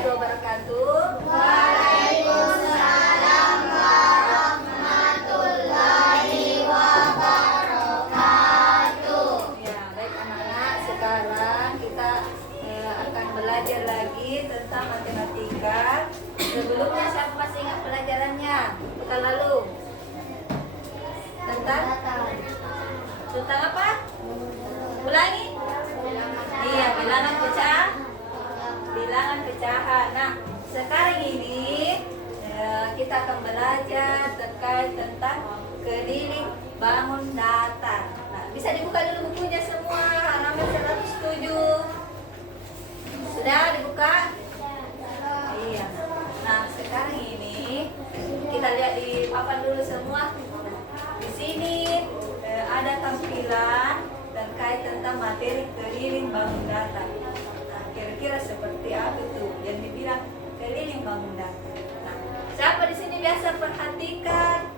warahmatullahi wabarakatuh. Waalaikumsalam warahmatullahi wabarakatuh. Ya, baik anak-anak, sekarang kita akan belajar lagi tentang matematika. Sebelumnya siapa masih ingat pelajarannya pekan lalu? Tentang apa? Ulangi. Iya, bilangan pecahan. Nah, sekarang ini kita akan belajar terkait tentang keliling bangun datar. Nah, bisa dibuka dulu bukunya semua, halaman 107. Sudah dibuka? Iya. Nah, sekarang ini kita lihat di papan dulu semua. Di sini ada tampilan terkait tentang materi keliling bangun datar. Nah, kira-kira seperti apa itu yang dibilang keliling bangun datar? Nah, siapa di sini biasa perhatikan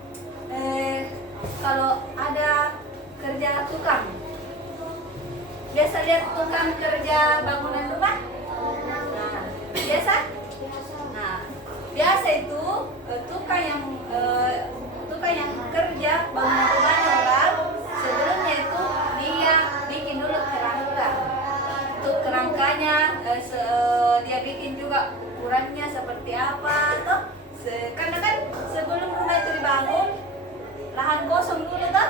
kalau ada kerja tukang? Biasa lihat tukang kerja bangunan rumah? Nah, biasa? Nah, biasa itu tukang yang kerja bangunan rumahnya orang, sebelumnya itu dia bikin dulu kerangka. Untuk kerangkanya dia bikin juga ukurannya seperti apa toh. Karena kan sebelum rumah itu dibangun, lahan kosong dulu toh.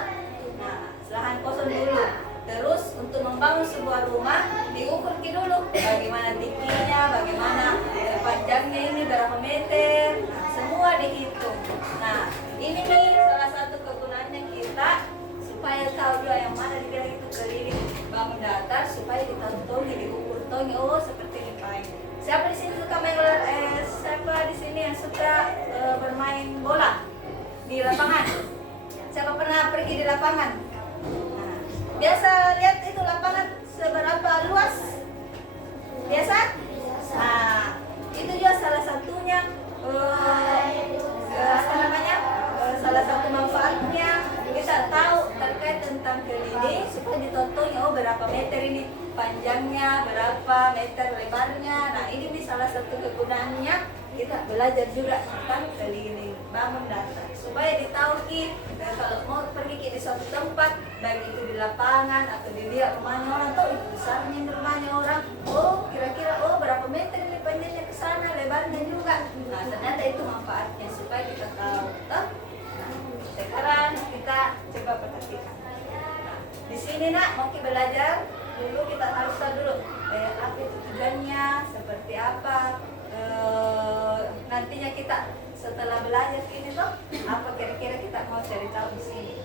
Nah, lahan kosong dulu. Terus untuk membangun sebuah rumah diukur dulu bagaimana tingginya, bagaimana panjangnya ini berapa meter. Nah, semua dihitung. Nah, ini nih salah satu kegunaannya kita supaya tahu juga yang mana dibilang itu keliling bangun datar, supaya ditontongi, diukur tongi. Oh, seperti ini Pak. Siapa di sini suka main siapa di sini yang suka bermain bola di lapangan? Siapa pernah pergi di lapangan? Nah, biasa lihat itu lapangan seberapa luas? Biasa? Nah, itu juga salah satunya salah satu manfaatnya kita tahu terkait tentang keliling supaya ditonton oh berapa meter ini panjangnya, berapa meter lebarnya. Nah, ini salah satu kegunaannya kita belajar juga tentang keliling bangun datar supaya ditahui kalau mau pergi ke suatu tempat, baik itu di lapangan atau dilihat rumahnya orang, atau itu besarnya rumahnya orang, oh kira-kira oh berapa meter ini panjangnya ke sana, lebarnya juga. Nah, ternyata itu manfaatnya supaya kita tahu toh. Sekarang kita coba perhatikan. Nah, di sini nak mau kita belajar dulu, kita harus tahu dulu apa itu tujuannya, seperti apa. Nantinya kita setelah belajar ini tuh apa kira-kira kita mau cari tahu di sini.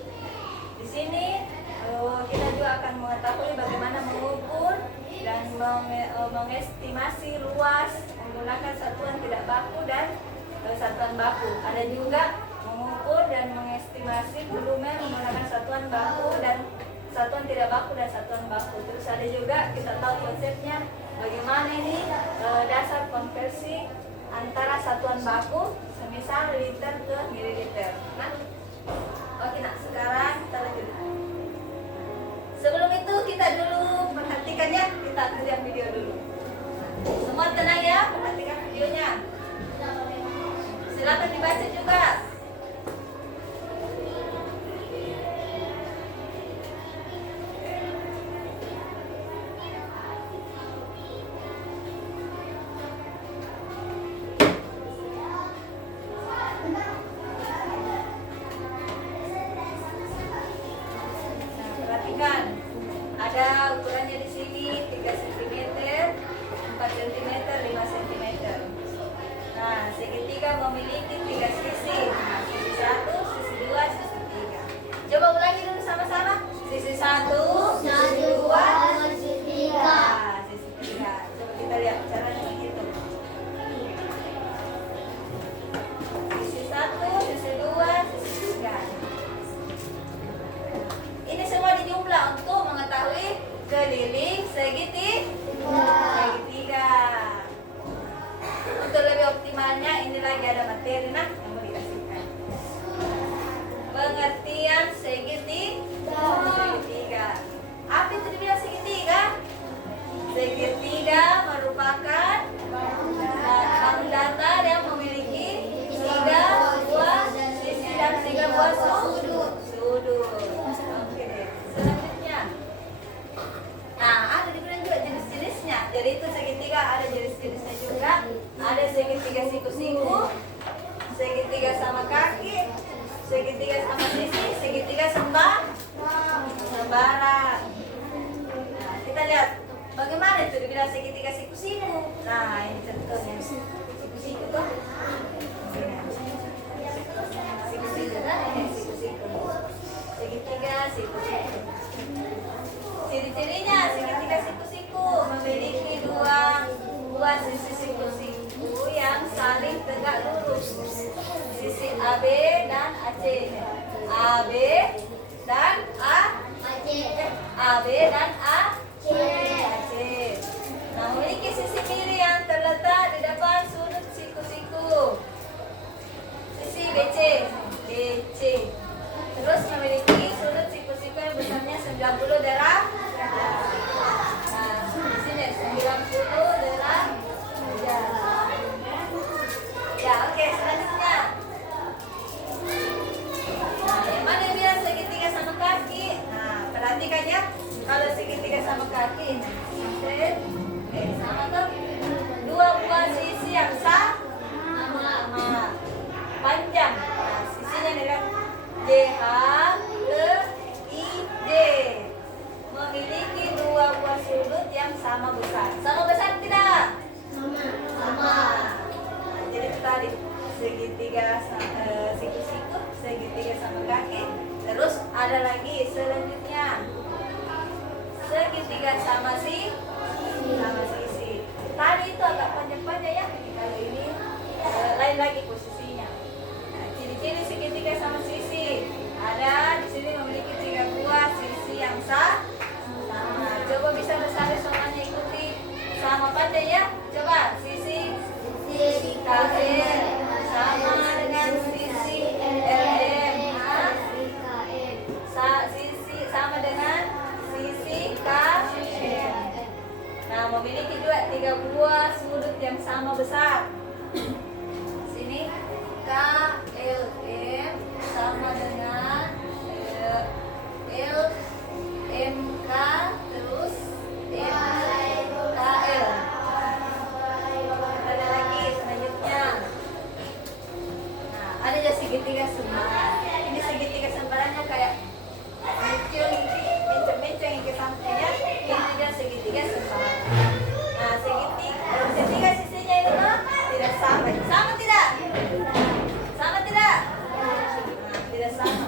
Di sini kita juga akan mengetahui bagaimana mengukur dan mengestimasi luas menggunakan satuan tidak baku dan satuan baku. Ada juga mengukur dan mengestimasi volume menggunakan satuan baku dan satuan tidak baku dan satuan baku. Terus ada juga kita tahu konsepnya bagaimana ini dasar konversi antara satuan baku, semisal liter ke mililiter. Nah, oke nak, sekarang kita lanjut. Sebelum itu kita dulu perhatikan ya, kita lihat video dulu. Semua tenang ya, perhatikan videonya. Silakan dibaca juga. Ada ukurannya di sini 3 cm, 4 cm, 5 cm. Nah, segitiga memiliki 3 sisi. Nah, sisi 1, sisi 2, sisi 3. Coba ulangi dulu sama-sama. Sisi 1, sisi 2, sisi 3. Nah, sisi 3. Coba kita lihat caranya menghitung. Sisi 1, sisi 2, sisi 3. Ini semua dijumlah untuk mengetahui keliling segitiga. Untuk lebih optimalnya ini lagi ada materi. Nah, itu segitiga ada jenis-jenisnya juga. Ada segitiga siku-siku, segitiga sama kaki, segitiga sama sisi, segitiga sembarang. Nah, kita lihat bagaimana itu dibilang segitiga siku-siku. Nah, ini contohnya siku-siku tuh. Siku-siku kan ini siku-siku. Segitiga siku-siku. Ciri-cirinya segitiga siku-siku memiliki dua sisi siku-siku yang saling tegak lurus. Sisi AB dan AC. AB dan AB dan AC. Nah, memiliki sisi kiri yang terletak di depan sudut siku-siku. Sisi BC. Terus memiliki sudut siku-siku yang besarnya 90 derajat. Nah, di sini 90 derajat. Ya, oke, selanjutnya. Nah, yang mana yang bilang segitiga sama kaki? Nah, perhatikan ya. Kalau segitiga sama kaki, sama tuh. Dua buah sisi yang sama. Panjang. Nah, sisinya adalah DH ke ID. Memiliki dua buah sudut yang sama besar. Sama besar tidak? Sama. Nah, jadi itu tadi segitiga siku-siku, segitiga sama kaki. Terus ada lagi selanjutnya segitiga sama sisi. Tadi itu agak panjang-panjang ya. Kalau ini lain lagi posisinya. Nah, ciri-ciri segitiga sama sisi ada di sini memiliki 3 buah sisi yang sama. Coba bisa bersari semuanya ikuti sama pandai ya. Coba sisi KL sama dengan sisi LM. Sisi sama dengan sisi KL. Nah, memiliki juga 3 buah sudut yang sama besar. Sini KLM sama dengan LMK terus MKL. Ada lagi selanjutnya. Nah, ada juga segitiga sembarang. Ini segitiga sembarangnya kayak menceng-menceng yang ke sampingnya. Ini dia segitiga sembarang. Nah, segitiga sisinya ini mah tidak sama. Sama tidak? Sama tidak? Nah, tidak sama.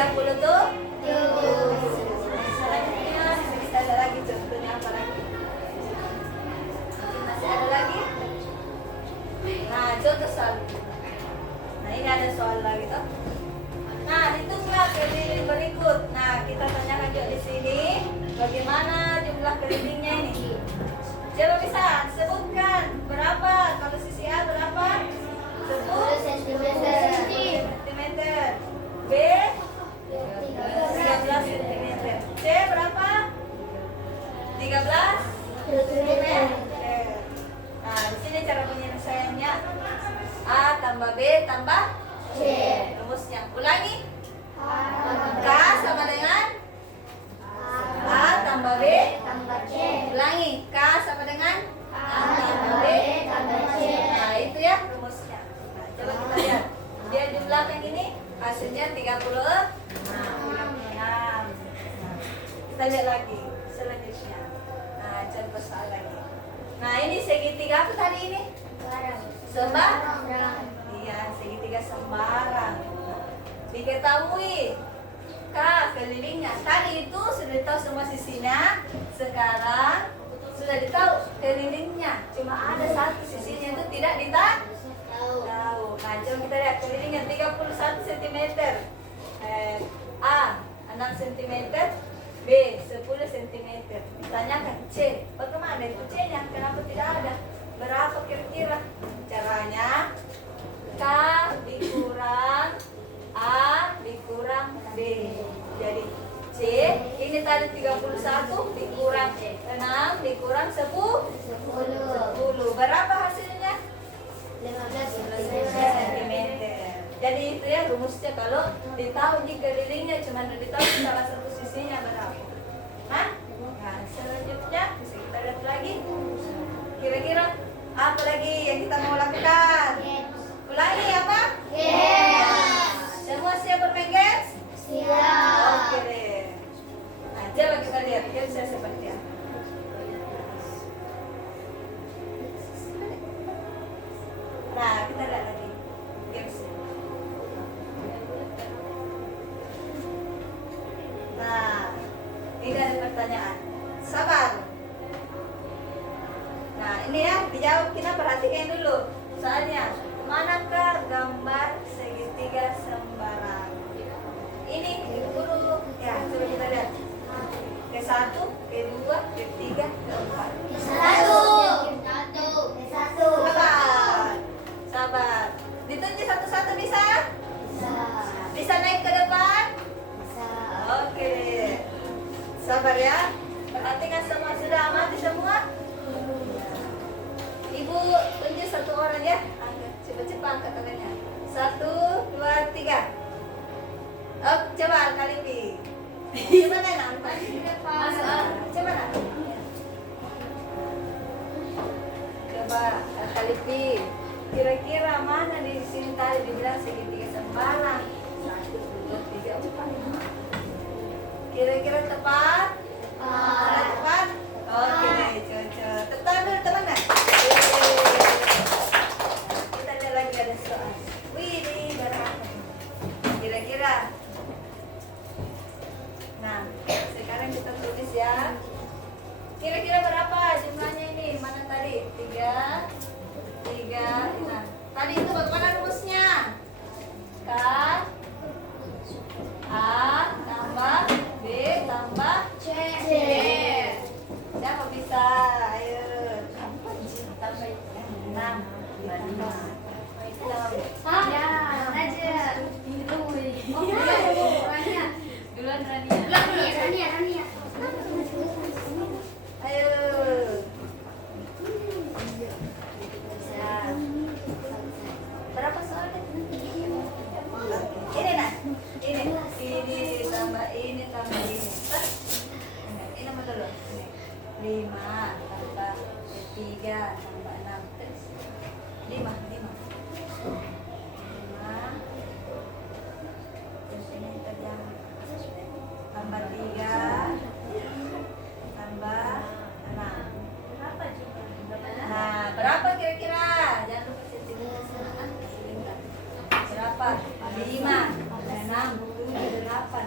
Selanjutnya kita ada lagi contohnya apa lagi? Masih ada lagi? Nah, contoh soal. Nah, ini ada soal lagi toh. Nah, hitunglah keliling berikut. Nah, kita tanyakan juga di sini bagaimana jumlah kelilingnya ini. Coba bisa sebutkan berapa? Kalau sisi A berapa? 10 cm. B 13 cm. C berapa? 13 cm. Nah, di sini cara penyelesaiannya. A tambah B tambah C. Rumusnya. Ulangi. K sama dengan A tambah B tambah C. Ulangi. K sama dengan A tambah B tambah C. Nah, itu ya rumusnya. Nah, coba kita lihat. Dia jumlahkan ini hasilnya 36. Nah, kita lihat lagi selanjutnya. Nah, contoh soal lagi. Nah, ini segitiga apa tadi ini? Sembarang. Iya, segitiga sembarang. Diketahui K kelilingnya. Tadi itu sudah tahu semua sisinya. Sekarang sudah ditahu kelilingnya. Cuma ada satu sisinya itu tidak ditahu. Nah, coba kita lihat kelilingnya 31 cm. A 6 cm. B 10 cm. Ditanyakan C, bagaimana itu C-nya? Kenapa tidak ada? Berapa kira-kira? Caranya K dikurang A dikurang B. Jadi C ini tadi 31 dikurang 6 dikurang 10. Berapa hasilnya? 15 cm. Jadi itu ya rumusnya kalau ditahu jika kelilingnya cuma ditahu salah satu sisinya berapa. Nah, selanjutnya bisa kita lihat lagi. Kira-kira apa lagi yang kita mau lakukan? Ulangi apa? Semua siap bermain games? Siap. Oke deh. Nah, coba kita lihat gamesnya seperti apa. Nah, kita lihat lagi gamesnya. Nah, ini ada pertanyaan. Sabar. Nah, ini ya dijawab, kita perhatikan dulu. Soalnya, manakah gambar segitiga sembarang? Ini guru ya, coba kita lihat. Ke-1, ke-2, ke-3, ke-4. Sabar. Sabar. Ditunjuk satu-satu bisa? Bisa naik ke depan? Oke. Sabar ya. Perhatikan semua, sudah amati semua? Ibu tunjuk satu orang ya. Angkat, cepat-cepat angkat tangannya. 1, 2, 3. Oh, coba Al-Khalifi. Coba nampak. Coba nak. Coba Al-Khalifi. Kira-kira mana di sini tadi dibilang segitiga sembarang? 1, 2, 3, 4. Kira-kira tepat? Tepat? Oke deh, cocok. Tepat dulu teman-teman. Kita lihat lagi ada soal. Wih, ini berapa? Kira-kira. Nah, sekarang kita tulis ya. Kira-kira berapa jumlahnya ini? Mana tadi? 3. Nah, tadi itu bagaimana rumusnya? K A tambah B tambah C. Siapa bisa? Ayo. 6. Duluan Rania. Ayo. Berapa soalnya? Ini nah. Ini tambah ini tambah ini. Ini nomor dulu. 5 tambah 3 tambah 6. 5. Terus ini terjang. Tambah 3 tambah 6. Nah, berapa kira-kira? Jangan lupa setting. Berapa? 5, 6, 7, 8.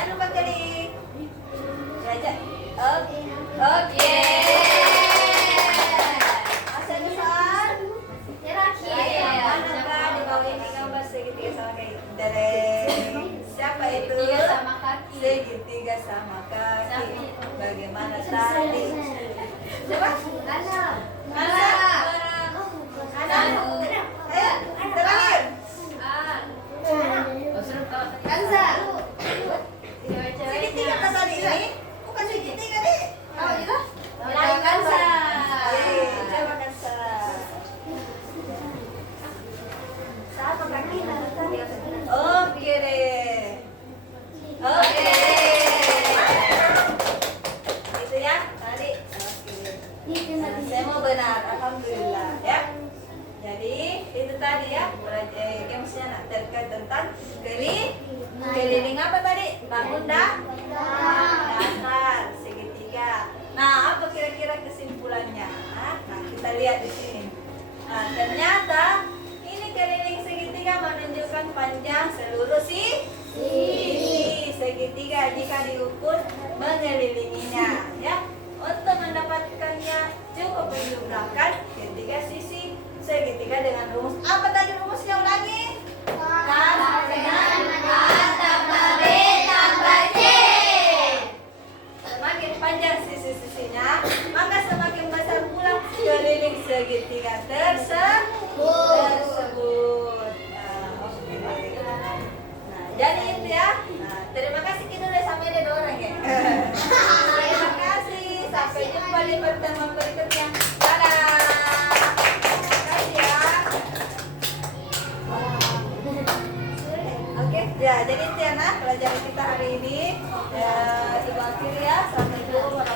Jangan lupa klik. Belajar. Oke. Masih ada soal? Terakhir. Manakah di bawah ini gambar segitiga sama kaki? Siapa itu? Segitiga sama kaki. Segitiga sama kaki. Bagaimana tadi? Siapa? Terakhir. Segitiga apa tadi ini? Bukan segitiga deh. Coba Kansa. Sama kakinya tadi. Oke deh. Oke. Itu ya tadi. Oke. Semua benar, alhamdulillah ya. Jadi itu tadi ya gamesnya terkait tentang keliling apa tadi? Bangun dasar segitiga. Nah, apa kira-kira kesimpulannya? Nah, kita lihat di sini. Nah, ternyata ini keliling segitiga menunjukkan panjang seluruh sisi segitiga jika diukur mengelilinginya ya. Untuk mendapatkannya cukup menjumlahkan ketiga sisi segitiga dengan rumus apa tadi rumusnya ulangi? Semakin panjang sisi-sisinya, maka semakin besar pula keliling segitiga tersebut. Nah, oke. Nah, jadi itu ya. Nah, terima kasih kita udah sampai ada orang ya. Terima kasih. Sampai jumpa di pertemuan berikutnya. Dadah. Terima kasih ya. Oke, ya jadi itu ya nah pelajaran kita hari ini. Ibu akhir ya. Sampai jumpa.